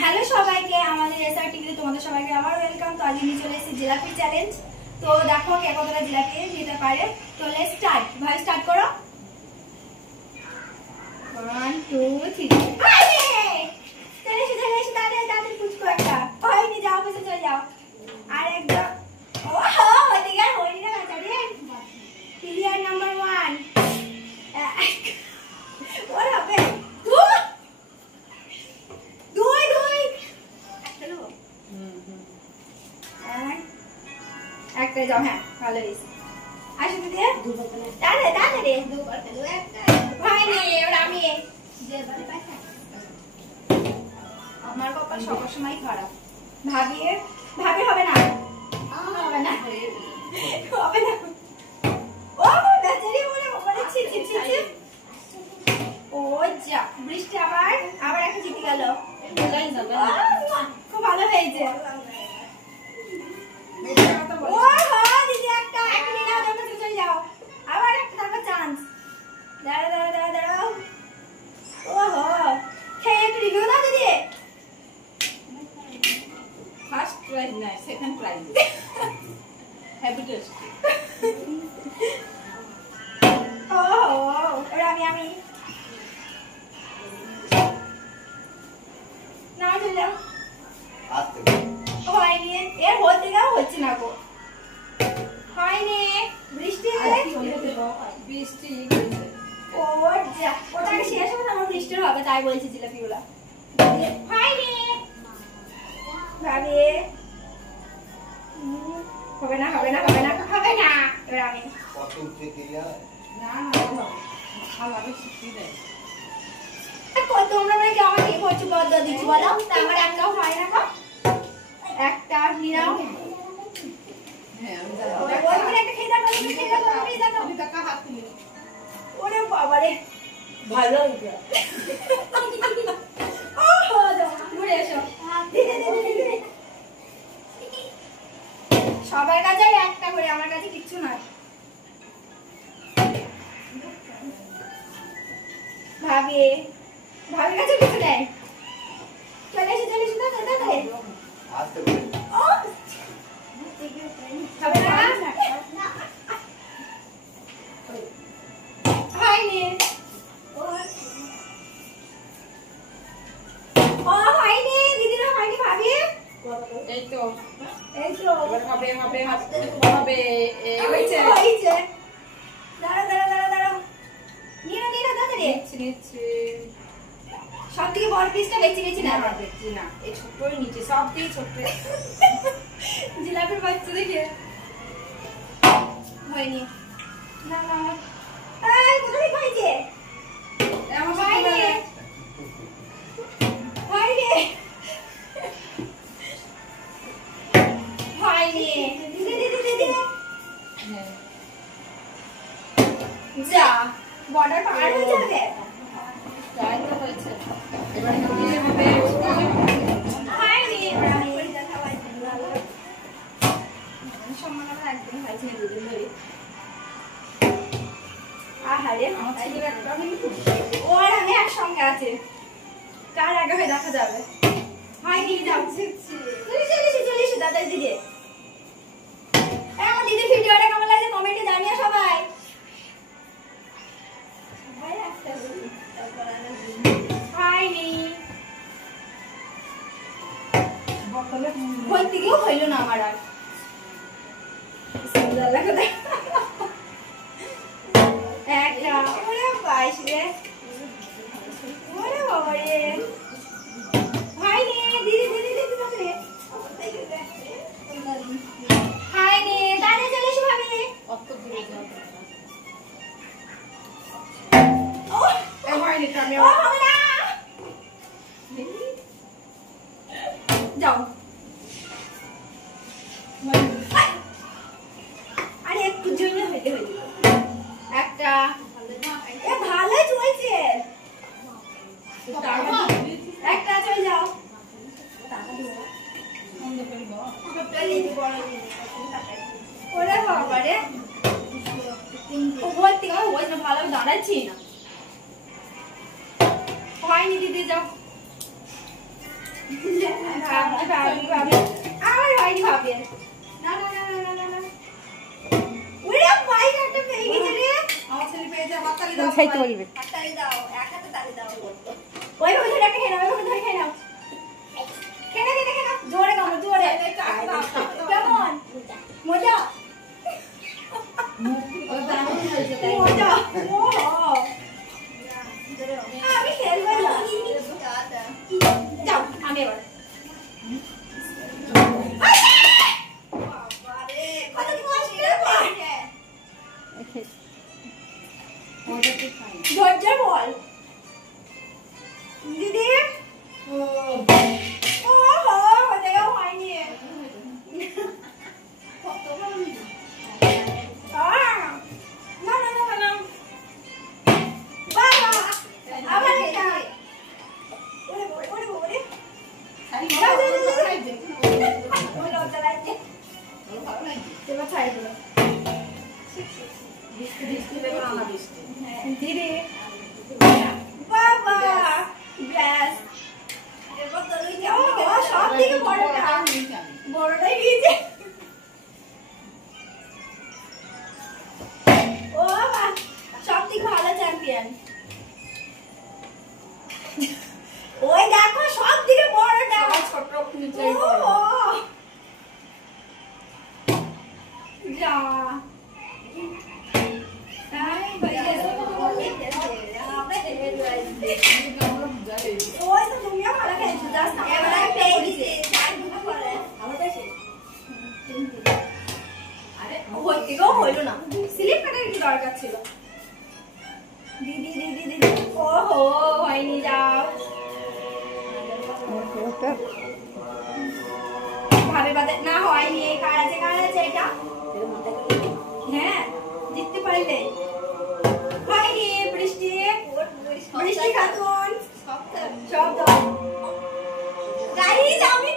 Hello সবাইকে, আমাদের SR টিভিতে তোমাদের সবাইকে আবার ওয়েলকাম। তো আজ নিয়ে চলে এসেছি জিলাপি চ্যালেঞ্জ। তো দেখো কে কতটা জিলাপি দিতে পারে। তো লেটস স্টার্ট। ভাই স্টার্ট করো। 1 2 3। আরে চলে এসে তাদের পুচকু একটা হয়নি, যাও বসে চলে যাও। আর একদম ওহো ওদিকে হয়নি না বাচ্চারে। প্লেয়ার নাম্বার 1 ওর হবে একটা যাও। হ্যাঁ ভালো হয়েছে। আসো দিদি তাড়াতাড়ি হয়নি। এবার আমি আমার কপাল সবসময় খারাপ। ভাবি হবে না হবে না হবে না। ও বেচারি বলে বলে ছি ছি ছি ছি। ও যা বৃষ্টি আবার একটা জিতে গেল। খুব ভালো হয়েছে। ও হ্যাঁ দিদি একটা নিয়ে নাও, তারপর চলে যাও। আবার একটা, তারপর চান্স। দাঁড়াও। ওহো খেয়ে একটু রিভিউ দাও দিদি। ফার্স্ট প্রাইজ না, সেকেন্ড প্রাইজ। Happy taste. ওহো এবার আমি না চলে যাও। হয়নি, এর বলতে গেও হচ্ছে না গো। হয়নি বৃষ্টি বৃষ্টি ও যা ওটাকে শেষ হবে না, আমার বৃষ্টির হবে তাই বলছি জিলাপিগুলা। হয়নি ভাবি হবে না এবার আমি কত উঠে দিলা না ভালো শিখি দেয়। তোমরা মানে কি আমাকে করছো বদ্ধ দিচ্ছি বলো। আমার একটাও হয় না গো। একটা নিরাও। হ্যাঁ আমি ওরে একটা খেয়ে দেখো। আমি কাকা হাত তুলি। ওরে বাবারে ভালো হইছে। ওহো ঘুরে এসো। দিদি সবার কাছে একটা করে, আমার কাছে কিচ্ছু নাই। ভাবির কাছে কিছু নেই। চলে এসো তাড়াতাড়ি। আসতে বলে ও হবে না হয়নি। ও হয়নি দিদিরা, হয়নি ভাবি। এই তো এবার হবে হয়েছে। দাঁড়াও নিয়ে তাড়াতাড়ি। নিচ্ছে সব থেকে বড় পিসটা বেঁচে না দেখছি না, এই ছোট্টই নিচে সব দিয়ে ছোট্ট জিলাপির বাচ্চা দেখে হয়নি। না এই কোথায় হয়েছে? আমার হয়নি দিদি যা বর্ডার পার হয়ে যাবে। তাই তো হয়েছে। এবার দিয়ে হবে হয়নি সম্মান আমার একদম হয়েছে না দুদিন ধরে। আহারে আমার ছেলের একটা ও আর আমি একসঙ্গে আছে, কার আগে হয়ে দেখা যাবে। হয়নি যাও চলে এসো দাদা দিদি। আমার দিদি ভিডিওটা কেমন লাগছে কমেন্টে জানিও সবাই। হয়নি হইতে গিয়েও হইল না আমার আর। একটা ওরে বাইশ রে ওরে বাবা রে। হয়নি দিদি হয়নি তাহলে চলে এসো ভাবি। অত দূরে যাবে। ও এই হয়নি তো আমি ও হবে না। যাও আরে একটু জন্য হইতে একটা ভালো চলছে। একটা চলে যাও। ওরে বাবা রে ভালো দাঁড়াচ্ছি না। হয়নি দিদি যাও। ভাবি আমার হয়নি ভাবি না না না না না না ওরে বাইক একটা পেয়ে গেছে রে আমার ছেলে পেয়েছে হাততালি দাও পৌঁছাইতে বলবে হাততালি দাও এক হাতে তালি দাও ওই ভাবে ধরে খেয়ে নাও ওই ভাবে ধরে খেয়ে নাও খেয়ে নাও জোরে কামড় জোরে কেমন মজা ও দারুণ হয়েছে তাই মজা ও আমি খেলবো না যাও আমি এবার কত তোমার ছিল ধৈর্যের বল দিদি ও হো হতেও হয়নি না না না না বাবা আবার একটা ওরে ওরে ওরে খালি যাও, যাও, যাও, যাও। খাইছে ওই লজ্জা লাগছে ভালো লাগে এবার ছাড় দিল বৃষ্টি বৃষ্টি দেবে আমার বৃষ্টি দিদি বাবা ব্যাস এবার তো লই যাও সব থেকে বড়টা বড়টাই নিয়েছে ও বাবা সব থেকে ভালো চ্যাম্পিয়ন ওই দেখো সব থেকে বড়টা ছোট নিচে ও যা ওই তো তুমিও ভালো খেলছো জাস্ট এবার আমি পেয়ে গেছি চার দুটো করে আমার কাছে আরে ওই থেকেও হইল না স্লিপ কাটার কি দরকার ছিল দিদি দিদি দিদি ওহো হয়নি যাও ভাবে বাদে না হয়নি কার আছে এটা হ্যাঁ জিততে পারলে হয়নি বৃষ্টি বৃষ্টি খাতুন সব তো গাইস আমি